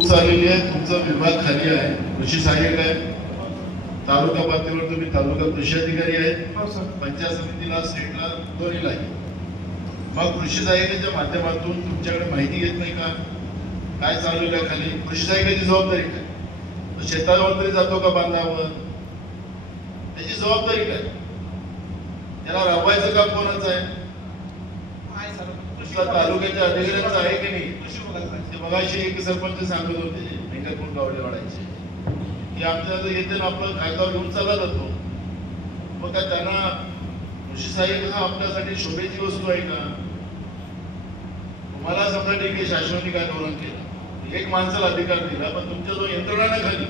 चाललेली आहे। तुमचा विभाग खाली आहे, कृषी सहाय्यक आहे, तालुका पातळीवर तुम्ही तालुका कृषी अधिकारी आहेत, पंचायत समितीला स्टेटला दोन्हीला आहे। मग कृषी सहाय्यकाच्या माध्यमातून तुमच्याकडे माहिती घेत नाही का काय चाललेलं आहे खाली? कृषी सहाय्यकाची जबाबदारी काय? तो शेतावर तरी जातो का बांधावर? त्याची जबाबदारी काय? त्याला राबवायचं काम कोणाचं आहे? तालुक्याच्या अधिकाऱ्यांचं आहे की नाही? ते मगाशी एक सरपंच सांगत होते कोण गावडे वाढायचे की आमच्या येते आपलं खायगाव घेऊन चालला जातो। मग काय त्यांना कृषी सहाय्यक हा आपल्यासाठी शोभेची वस्तू आहे का? तुम्हाला समजा ठीक आहे, शासनाने काय धोरण केलं, एक माणसाला अधिकार दिला, पण तुमच्या जो यंत्रणा खाली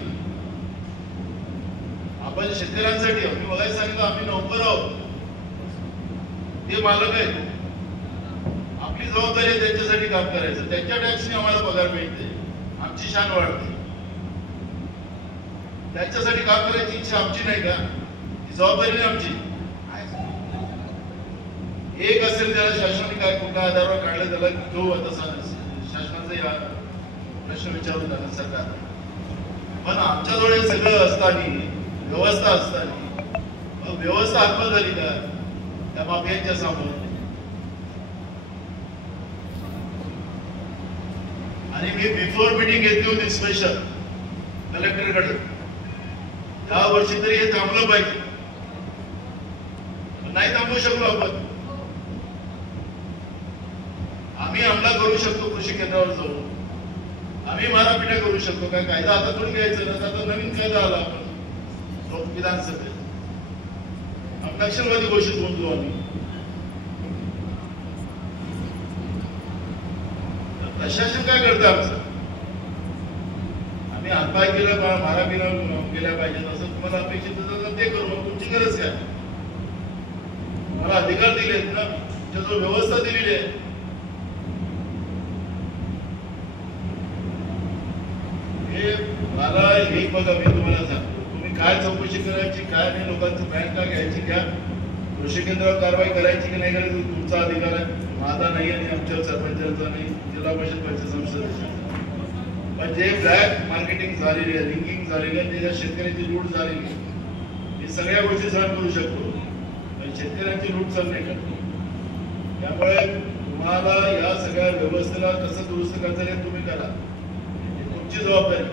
आपण शेतकऱ्यांसाठी आम्ही बघायला सांगितलं, आम्ही नोकर आहोत, ते मालक आहेत, आपली जबाबदारी आहे त्यांच्यासाठी काम करायचं, त्यांच्या टॅक्सने आम्हाला पगार मिळते, आमची शान वाढते, त्यांच्यासाठी काम करायची इच्छा आमची नाही का? ही जबाबदारी नाही आमची? एक असेल त्याला शासनाने काय कुठल्या आधारावर काढलं त्याला घेऊ, आता शासनाचा या प्रश्न विचारून झाला सरकार। पण आमच्याजवळ हे सगळं असताना, व्यवस्था असताना, व्यवस्था आत्महत्या झाली का त्या माफियांच्या समोर? आणि मी बिफोर मीटिंग घेतली होती स्पेशल कलेक्टरकडे, या वर्षी तरी हे थांबलं पाहिजे, नाही थांबवू शकलो आपण। आम्ही हमला करू शकतो कृषी केंद्रावर जाऊन, आम्ही मारापिटा करू शकतो, काय कायदा हातातून घ्यायचं ना? आता नवीन कायदा आला आपण विधानसभेत, नक्षलवादी घोषित होतो आम्ही। प्रशासन काय करतं आमचं? आम्ही हातपाय केलं, मारापिरा केल्या पाहिजेत असं तुम्हाला अपेक्षित असेल ते करू, मग तुमची गरज काय? मला अधिकार दिलेत ना, तुमच्या जो व्यवस्था दिलेली आहे, हे मला एक बघा, मी तुम्हाला सांगतो, तुम्ही काय चौकशी करायची काय नाही, लोकांचं बँक का घ्यायची घ्या, कृषी केंद्रावर कारवाई करायची की नाही करायची तुमचा अधिकार आहे, माझा नाही आणि आमच्या सरपंचांचा नाही, जिल्हा परिषद पंचायत समिती। पण जे ब्लॅक मार्केटिंग झालेली आहे, लिंकिंग झालेली आहे, त्याच्या शेतकऱ्यांची लूट झालेली आहे, हे सगळ्या गोष्टी सहन करू शकतो, पण शेतकऱ्यांची लूट सहन नाही करतो। त्यामुळे तुम्हाला या सगळ्या व्यवस्थेला कसं दुरुस्त करायचं हे तुम्ही करा, तुमची जबाबदारी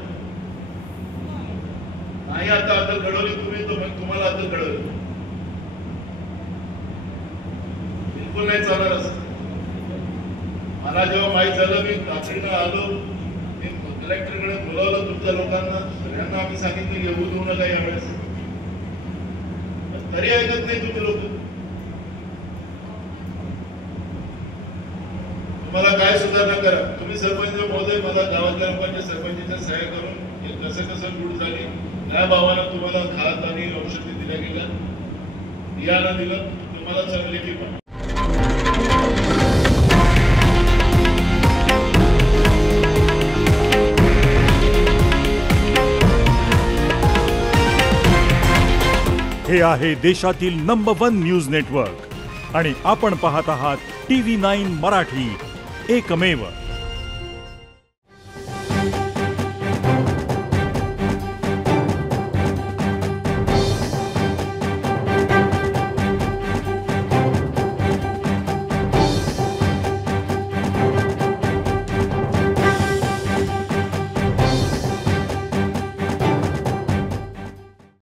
नाही। आता अद्दल घडवली तुम्ही, तर मग तुम्हाला अद्दल घडवली, बिलकुल नाही चालणार असं। मला जेव्हा माहीत झालं, मी तातडीनं आलो, मी कलेक्टरकडे बोलावलं, तुमच्या लोकांना सगळ्यांना आम्ही सांगितलं की येऊ देऊ नका यावेळेस, तरी ऐकत नाही तुम्ही लोक। तुम्हाला काय सुधारणा करा, तुम्ही सरपंच महोदय मला गावातल्या लोकांच्या सरपंचाच्या सहाय्य करून कसं कसं लूट झाली, त्या भावानं तुम्हाला खात आणि औषधी दिल्या गेल्या, बियाणं दिलं, तुम्हाला चांगली की पण हे आहे देशातील नंबर 1 न्यूज नेटवर्क आणि आपण पाहत आहात TV9 मराठी, एकमेव।